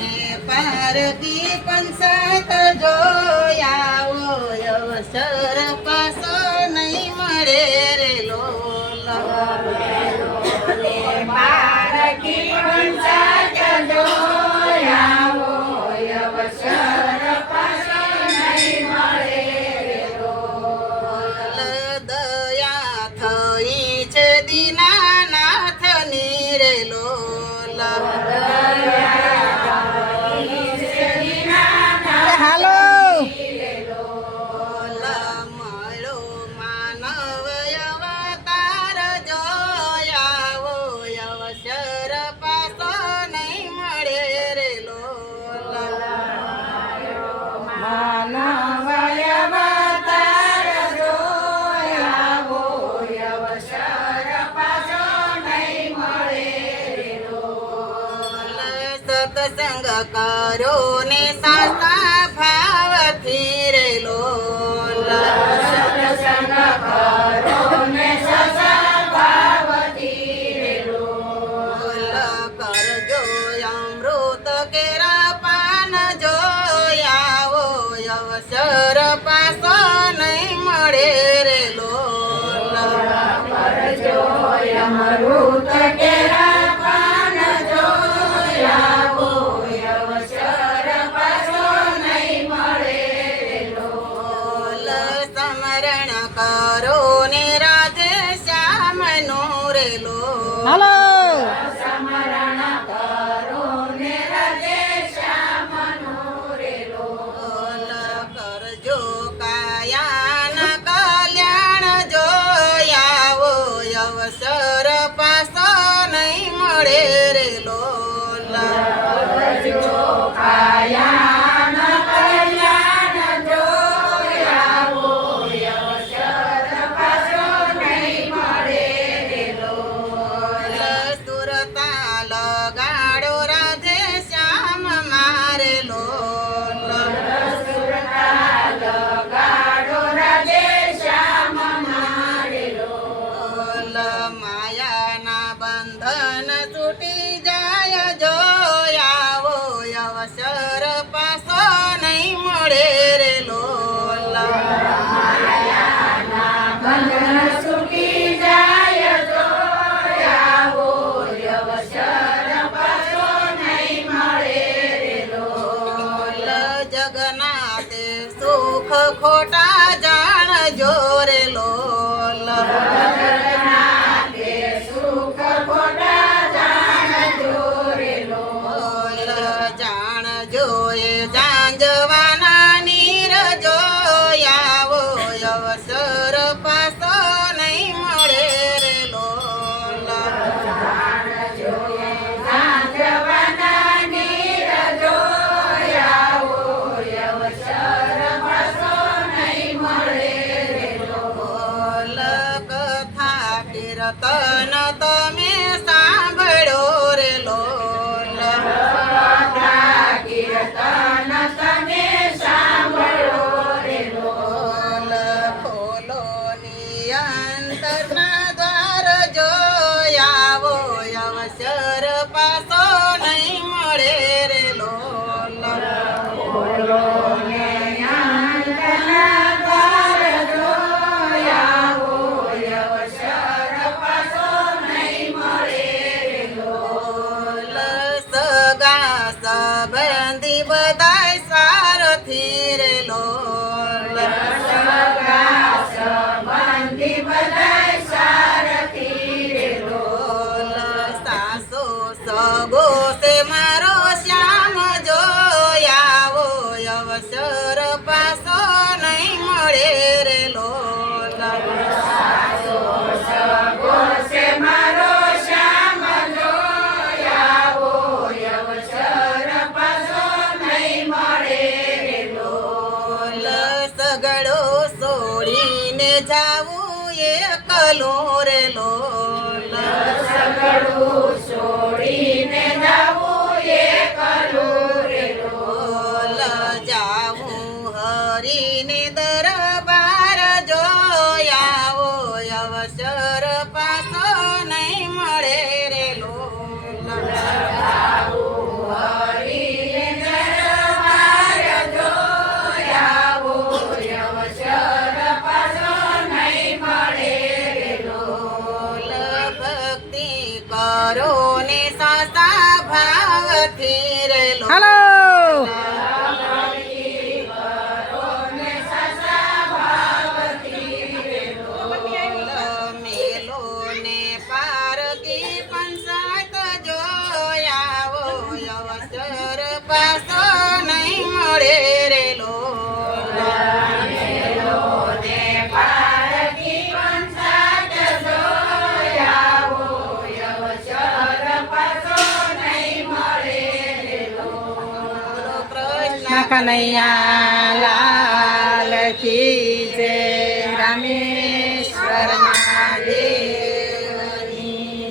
અને પારતી પંચાયત જોયા અવસર પાસો નહીં મળે રે લોલ. પારતી પંચાયત જોયા દયા થઈ છે દીનાનાથની રે લોલ. સત્સંગ કરો ને સાસા ભાવથી રેલો સત્સંગ કરો ને હાલો. બોલ કરજો કાયાના કલ્યાણ જોયાવો અવસર પાસો નહીં મળે રે લોલ. બોલ નિયંત્રના દ્વાર પાસો નહીં મળે રે લોલ. બોલ સગા સગો તે મારો શ્યામ જોયાવો અવસર પાસો નહીં મળે રે લો સગડો છોડીને જાવું એકલો રે લોલ બોલ કરો ને રે લોલ હાલો కనయ్యా